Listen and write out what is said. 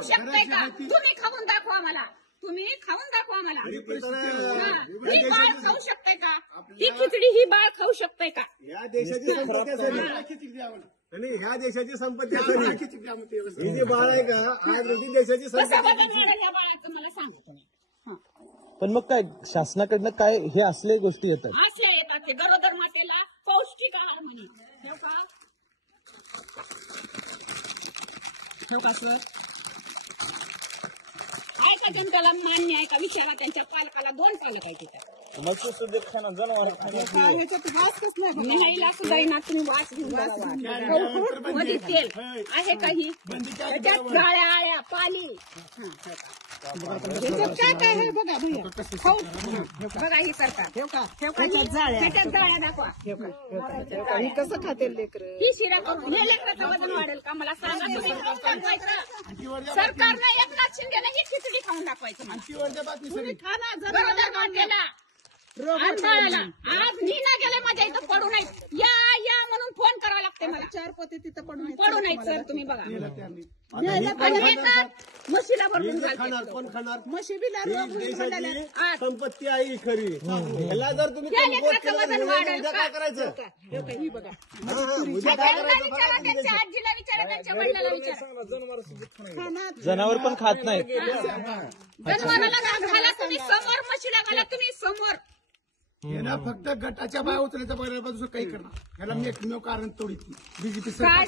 खाऊ शकताय का? तुम्ही खाऊन दाखवा मला, तुम्ही खाऊन दाखवा मला. ही बाळ खाऊ शकताय का? ही खिचडी ही बाळ खाऊ शकताय का? या देशाची संपत्ती आणि ह्या देशाची संपत्ती ही जी बाळ आहे का आज ही देशाची कसं संपत्ती. बदलणार या बाळाचं मला सांगा तुम्ही. पण मग काय शासनाकडनं काय हे असले गोष्टी येतात? असे येतात ते गरोदर मातेला पौष्टिक आहार म्हणून. ठेव का सर? आहे का त्याला मान्य आहे का? विचारा त्यांच्या पालकाला. 2 पालक आहे तिथे. मत्स्य सुद्धा जनावर न्यायला सुद्धा ना तुम्ही वास घेऊन जावा. मध्ये तेल आहे काही त्याच्यात गाळ्या आळ्या पाली काय काय आहे बघा भैया. बघा ही सरकार त्याच्यात जाळ्या दाखवा. कसं खाते लेकर? ही शिरा करून हे लेकराचं वजन वाढेल का मला सांगा. तुम्ही खाऊन दाखवायचं. सरकारनं एकनाथ शिंदेला ही खिचडी खाऊन दाखवायचं. तुम्ही खा ना गरोदर मातेला आज बाळाला. आज मी ना गेले माझ्या इथं पडू नाहीत. या या म्हणून फोन करावा लागते मला. 4 पोते तिथं पडू नाहीत सर. तुम्ही बघा म्हशीला भरून खाणार कोण खाणार? म्हशी बिला रोग देशाची संपत्ती आहे ही खरी. ह्याला जर तुम्ही या कमकुवत लेकराचं केलं वजन तर वाढेल उद्या का? काय करायचं? ही बघा उद्या काय करायचं? विचारा त्यांच्या आजीला, विचारा त्यांच्या वडिलाला, विचारा. जनावर पण खात नाहीत. जनावराला घाला तुम्ही समोर, म्हशीला घाला तुम्ही समोर. याला फक्त गटाच्या बाया उचलायचा बघायला दुसरं काही करणार. याला एकमेव कारण तोडीत बीजेपी काय